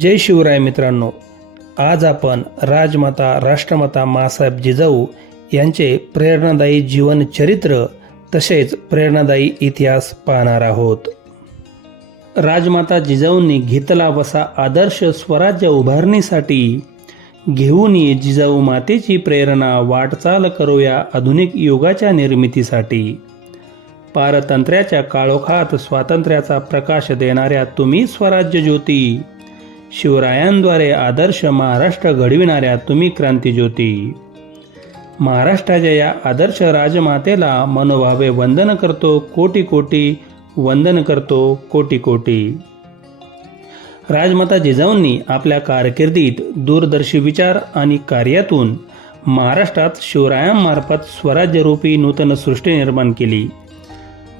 जय शिवराय मित्रांनो. आज आपण राजमाता राष्ट्रमाता मासाहेब जिजाऊ यांचे प्रेरणादायी जीवन चरित्र तसेच प्रेरणादायी इतिहास पाहणार आहोत. राजमाता जिजाऊंनी घेतला वसा आदर्श स्वराज्य उभारणीसाठी घेऊन ये जिजाऊ मातेची प्रेरणा वाटचाल करूया आधुनिक युगाच्या निर्मितीसाठी. पारतंत्र्याच्या काळोखात स्वातंत्र्याचा प्रकाश देणाऱ्या तुम्ही स्वराज्य ज्योती. शिवरायांद्वारे आदर्श महाराष्ट्र घडविणाऱ्या तुम्ही क्रांतीज्योती. महाराष्ट्राच्या या आदर्श राजमातेला मनोभावे वंदन करतो कोटी कोटी वंदन करतो कोटी कोटी. राजमाता जिजाऊंनी आपल्या कारकिर्दीत दूरदर्शी विचार आणि कार्यातून महाराष्ट्रात शिवरायांमार्फत स्वराज्यरूपी नूतन सृष्टी निर्माण केली.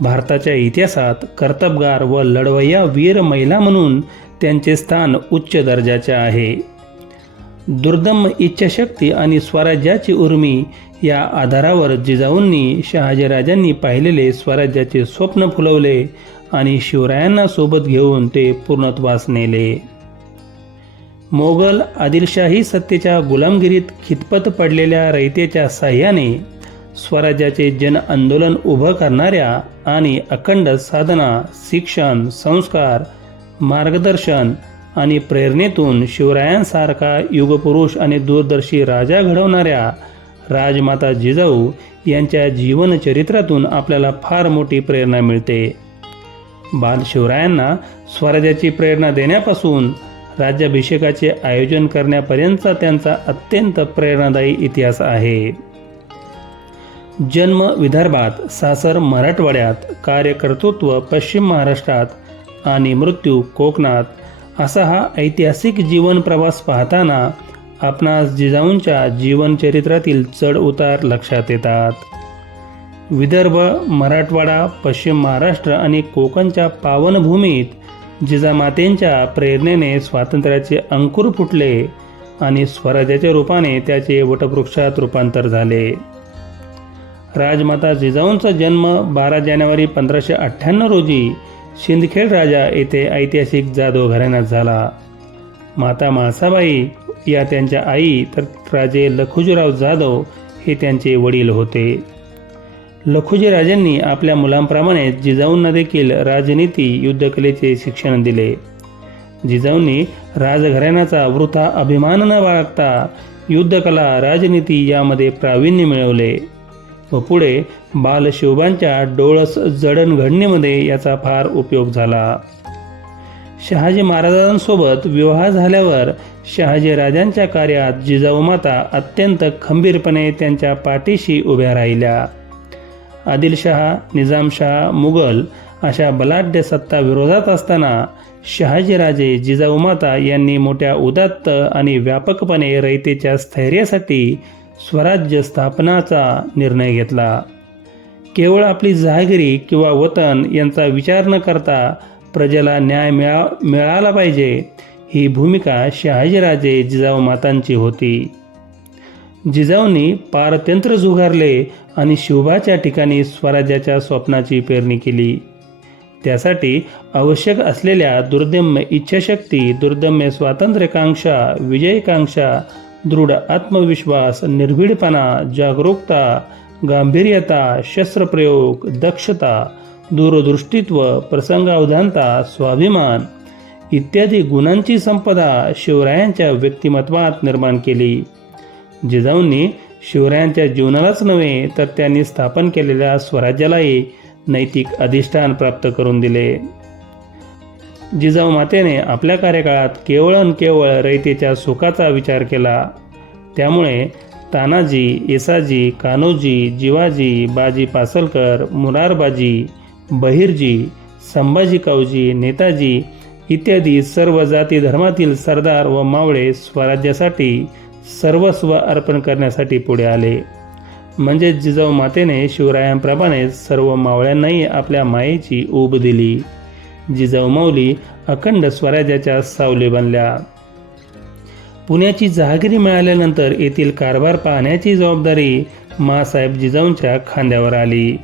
भारताच्या इतिहासात कर्तबगार व लढवय्या वीर महिला म्हणून त्यांचे स्थान उच्च दर्जाचे आहे. दुर्दम इच्छाशक्ती आणि स्वराज्याची उर्मी या आधारावर जिजाऊंनी शहाजीराजांनी पाहिलेले स्वराज्याचे स्वप्न फुलवले आणि शिवरायांना सोबत घेऊन ते पूर्णत्वास नेले. मोगल आदिलशाही सत्तेच्या गुलामगिरीत खितपत पडलेल्या रयतेच्या साह्याने स्वराज्याचे जन आंदोलन उभं करणाऱ्या आणि अखंड साधना शिक्षण संस्कार मार्गदर्शन आणि प्रेरणेतून शिवरायांसारखा युगपुरुष आणि दूरदर्शी राजा घडवणाऱ्या राजमाता जिजाऊ यांच्या जीवनचरित्रातून आपल्याला फार मोठी प्रेरणा मिळते. बाल शिवरायांना स्वराज्याची प्रेरणा देण्यापासून राज्याभिषेकाचे आयोजन करण्यापर्यंतचा त्यांचा अत्यंत प्रेरणादायी इतिहास आहे. जन्म विदर्भात सासर मराठवाड्यात कार्यकर्तृत्व पश्चिम महाराष्ट्रात आणि मृत्यू कोकणात. असा हा ऐतिहासिक जीवन प्रवास पाहताना आपणास जिजाऊंच्या जीवनचरित्रातील चढ उतार लक्षात येतात. विदर्भ मराठवाडा पश्चिम महाराष्ट्र आणि कोकणच्या पावनभूमीत जिजामातेंच्या प्रेरणेने स्वातंत्र्याचे अंकुर फुटले आणि स्वराज्याच्या रूपाने त्याचे वटवृक्षात रूपांतर झाले. राजमाता जिजाऊंचा जन्म बारा जानेवारी पंधराशे अठ्ठ्याण्णव रोजी शिंदखेड राजा येथे ऐतिहासिक जाधव घराण्यात झाला. माता मासाबाई या त्यांच्या आई तर राजे लखुजीराव जाधव हे त्यांचे वडील होते. लखुजी राजांनी आपल्या मुलांप्रमाणे जिजाऊंना देखील राजनीती युद्धकलेचे शिक्षण दिले. जिजाऊंनी राजघराण्याचा वृथा अभिमान न बाळगता युद्धकला राजनीती यामध्ये प्रावीण्य मिळवले. व पुढे बालशिवबांच्या डोळस जडणघडणीमध्ये याचा फार उपयोग झाला. शहाजी महाराजांसोबत विवाह झाल्यावर शहाजी राजांच्या कार्यात जिजाऊ माता अत्यंत खंबीरपणे त्यांच्या पाठीशी उभ्या राहिल्या. आदिलशहा निजामशहा मुघल अशा बलाढ्य सत्ता विरोधात असताना शहाजीराजे जिजाऊ माता यांनी मोठ्या उदात्त आणि व्यापकपणे रयतेच्या स्थैर्यासाठी स्वराज्य स्थापनाचा निर्णय घेतला. केवळ आपली जहागिरी किंवा वतन यांचा विचार न करता प्रजेला न्याय मिळा मिळाला पाहिजे ही भूमिका शहाजीराजे जिजाऊ मातांची होती. जिजाऊंनी पारतंत्र झुगारले आणि शिवबाच्या ठिकाणी स्वराज्याच्या स्वप्नाची पेरणी केली. त्यासाठी आवश्यक असलेल्या दुर्दम्य इच्छाशक्ती दुर्दम्य स्वातंत्र्यकांक्षा विजयकांक्षा दृढ आत्मविश्वास निर्भीडपणा जागरूकता गांभीर्यता शस्त्रप्रयोग दक्षता दूरदृष्टित्व प्रसंगावधानता स्वाभिमान इत्यादी गुणांची संपदा शिवरायांच्या व्यक्तिमत्वात निर्माण केली. जिजाऊंनी शिवरायांच्या जीवनालाच नव्हे तर त्यांनी स्थापन केलेल्या स्वराज्यालाही नैतिक अधिष्ठान प्राप्त करून दिले. जिजाऊ मातेने आपल्या कार्यकाळात केवळ आणि केवळ रयतेच्या सुखाचा विचार केला. त्यामुळे तानाजी येसाजी कान्होजी जिवाजी बाजी पासलकर मुरारबाजी बहिर्जी संभाजी कावजी नेताजी इत्यादी सर्व जाती धर्मातील सरदार व मावळे स्वराज्यासाठी सर्वस्व अर्पण करण्यासाठी पुढे आले. म्हणजे जिजाऊ मातेने शिवरायांप्रमाणे सर्व मावळ्यांनाही आपल्या मायेची ऊब दिली. जिजाऊ माऊली अखंड स्वराज्याच्या सावली बनल्या. पुण्याची जहागिरी मिळाल्यानंतर येथील कारभार पाहण्याची जबाबदारी मासाहेब जिजाऊंच्या खांद्यावर आली.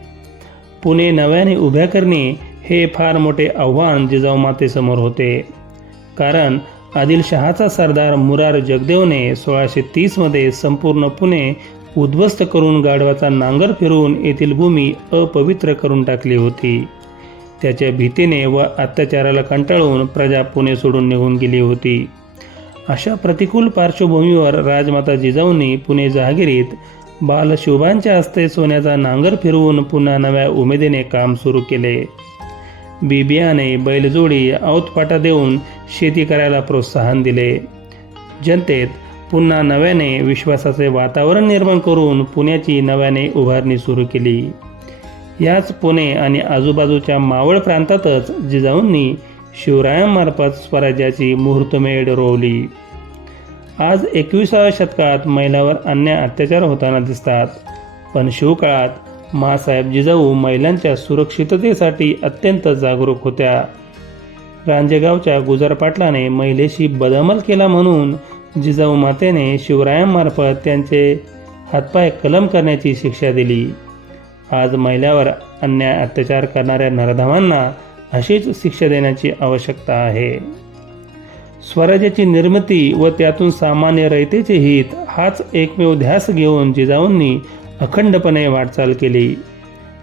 पुणे नव्याने उभ्या करणे हे फार मोठे आव्हान जिजाऊ मातेसमोर होते. कारण आदिलशहाचा सरदार मुरार जगदेवने सोळाशे तीसमध्ये संपूर्ण पुणे उद्ध्वस्त करून गाढवाचा नांगर फिरवून येथील भूमी अपवित्र करून टाकली होती. त्याच्या भीतीने व अत्याचाराला कंटाळून प्रजा पुणे सोडून निघून गेली होती. अशा प्रतिकूल पार्श्वभूमीवर राजमाता जिजाऊंनी पुणे जहागिरीत बालशोभांच्या हस्ते सोन्याचा नांगर फिरवून पुन्हा नव्या उमेदीने काम सुरू केले. बिबियाने बैलजोडी औतपाटा देऊन शेती करायला प्रोत्साहन दिले. जनतेत पुन्हा नव्याने विश्वासाचे वातावरण निर्माण करून पुण्याची नव्याने उभारणी सुरू केली. याच पुणे आणि आजूबाजूच्या मावळ प्रांतातच जिजाऊंनी शिवरायांमार्फत स्वराज्याची मुहूर्तमेढ रोवली. आज एकविसाव्या शतकात महिलावर अन्याय अत्याचार होताना दिसतात. पण शिवकाळात मासाहेब जिजाऊ महिलांच्या सुरक्षिततेसाठी अत्यंत जागरूक होत्या. रांजेगावच्या गुजर पाटलाने महिलेशी बदमल केला म्हणून जिजाऊ मातेने शिवरायांमार्फत त्यांचे हातपाय कलम करण्याची शिक्षा दिली. आज महिलावर अन्याय अत्याचार करणाऱ्या नरधामांना अशीच शिक्षा देण्याची आवश्यकता आहे. स्वराज्याची निर्मिती व त्यातून सामान्य रयतेचे हित हाच एकमेव ध्यास घेऊन जिजाऊंनी अखंडपणे वाटचाल केली.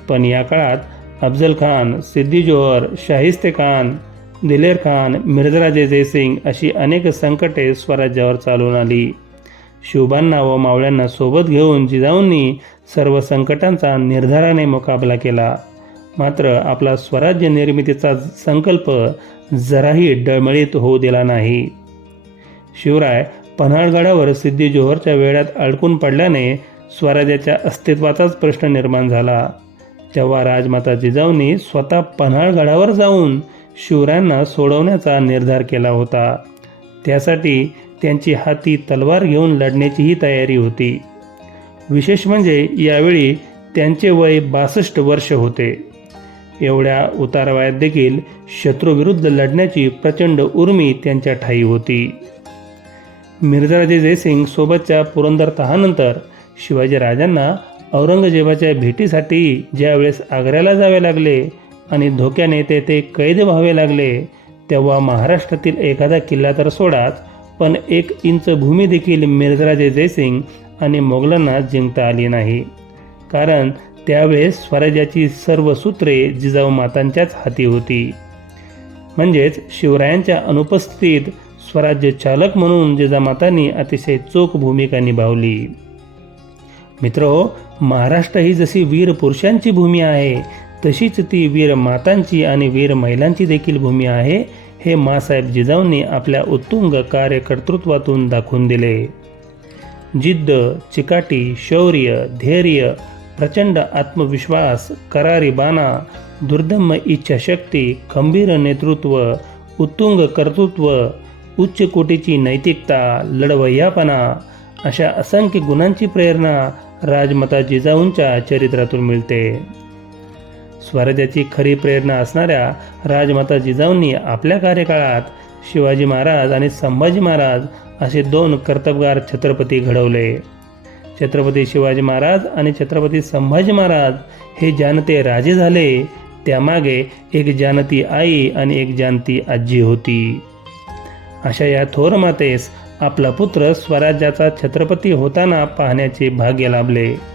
पण या काळात अफजल खान सिद्दी जोहर शाहिस्ते खान दिलेर खान मिर्झराजे जयसिंग अशी अनेक संकटे स्वराज्यावर चालून आली. शिवबांना व मावळ्यांना सोबत घेऊन जिजाऊंनी सर्व संकटांचा निर्धाराने मुकाबला केला. मात्र आपला स्वराज्य निर्मितीचा संकल्प जराही डळमळीत होऊ दिला नाही. शिवराय पन्हाळगडावर सिद्धी जोहरच्या वेळात अडकून पडल्याने स्वराज्याच्या अस्तित्वाचाच प्रश्न निर्माण झाला. तेव्हा राजमाता जिजाऊंनी स्वतः पन्हाळगडावर जाऊन शिवरायांना सोडवण्याचा निर्धार केला होता. त्यासाठी त्यांची हाती तलवार घेऊन लढण्याचीही तयारी होती. विशेष म्हणजे यावेळी त्यांचे वय बासष्ट वर्ष होते. एवढ्या उतारवायात देखील शत्रूविरुद्ध लढण्याची प्रचंड उर्मी त्यांच्या ठाई होती. मिर्झाराजे जयसिंग सोबतच्या पुरंदर तहानंतर शिवाजी राजांना औरंगजेबाच्या भेटीसाठी ज्यावेळेस आग्र्याला जावे लागले आणि धोक्याने तेथे कैद व्हावे लागले तेव्हा महाराष्ट्रातील एखादा किल्ला तर सोडाच पण एक इंच भूमी देखील मिर्झराजे जयसिंग आणि मोगलांना जिंकता आली नाही. कारण त्यावेळेस स्वराज्याची सर्व सूत्रे जिजाऊ मातांच्याच हाती होती. म्हणजेच शिवरायांच्या अनुपस्थितीत स्वराज्य चालक म्हणून जिजामातांनी अतिशय चोख भूमिका निभावली. मित्र महाराष्ट्र ही जशी वीर पुरुषांची भूमी आहे तशीच ती वीर मातांची आणि वीर महिलांची देखील भूमी आहे हे मासाहेब जिजाऊंनी आपल्या उत्तुंग कार्यकर्तृत्वातून दाखवून दिले. जिद्द चिकाटी शौर्य धैर्य प्रचंड आत्मविश्वास करारी बाणा दुर्दम्य इच्छाशक्ती खंबीर नेतृत्व उत्तुंग कर्तृत्व उच्च कोटीची नैतिकता लढवय्यापणा अशा असंख्य गुणांची प्रेरणा राजमाता जिजाऊंच्या चरित्रातून मिळते. स्वराज्याची खरी प्रेरणा असणाऱ्या राजमाता जिजाऊंनी आपल्या कार्यकाळात शिवाजी महाराज आणि संभाजी महाराज असे दोन कर्तबगार छत्रपती घडवले. छत्रपती शिवाजी महाराज आणि छत्रपती संभाजी महाराज हे जानते राजे झाले. त्यामागे एक जानती आई आणि एक जानती आजी होती. अशा या थोर मातेस आपला पुत्र स्वराज्याचा छत्रपती होताना पाहण्याचे भाग्य लाभले.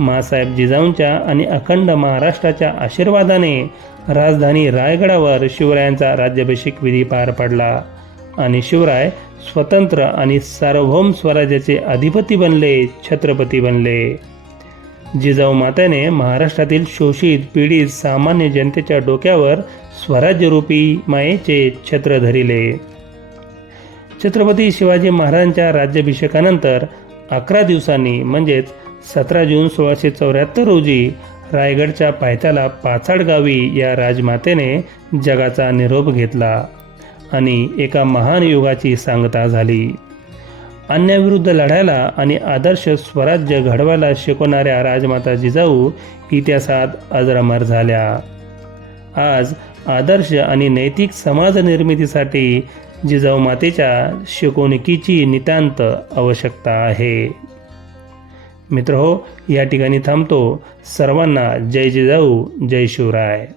मासाहेब जिजाऊंच्या आणि अखंड महाराष्ट्राच्या आशीर्वादाने राजधानी रायगडावर शिवरायांचा राज्याभिषेक विधी पार पडला. आणि शिवराय स्वतंत्र आणि सार्वभौम स्वराज्याचे अधिपती बनले छत्रपती बनले. जिजाऊ मातेने महाराष्ट्रातील शोषित पीडित सामान्य जनतेच्या डोक्यावर स्वराज्यरूपी मायेचे छत्र धरिले. छत्रपती शिवाजी महाराजांच्या राज्याभिषेकानंतर अकरा दिवसांनी म्हणजेच सतरा जून सोळाशे चौऱ्याहत्तर रोजी रायगडच्या पायथ्याला पाचाड गावी या राजमातेने जगाचा निरोप घेतला आणि एका महान युगाची सांगता झाली. अन्याविरुद्ध लढायला आणि आदर्श स्वराज्य घडवायला शिकवणाऱ्या राजमाता जिजाऊ इतिहासात अजरामर झाल्या. आज आदर्श आणि नैतिक समाज निर्मितीसाठी जिजाऊ मातेच्या शिकवणुकीची नितांत आवश्यकता आहे. मित्र हो या ठिकाणी थांबतो. सर्वांना जय जिजाऊ जय शिवराय.